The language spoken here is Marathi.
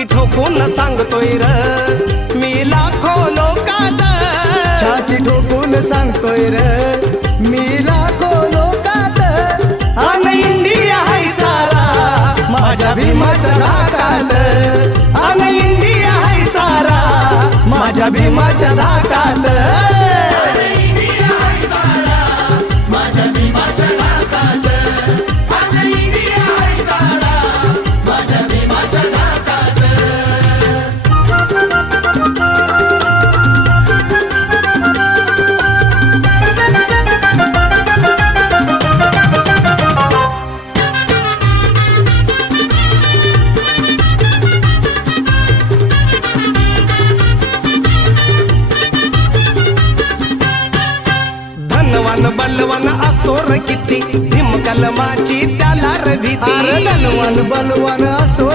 छाती ठोकून सांगतोय र मी लाखो लोकात, छाती ठोकून सांगतोय र मी लाखो लोकात, अन इंडिया हाय सारा माझ्या भीमाच्या धाकात, अन इंडिया हाय सारा माझ्या भीमाच्या धाकात. धनवान बलवान असोर किती भीम कलमाची त्याला र भीती. अरे धनवान बलवान असो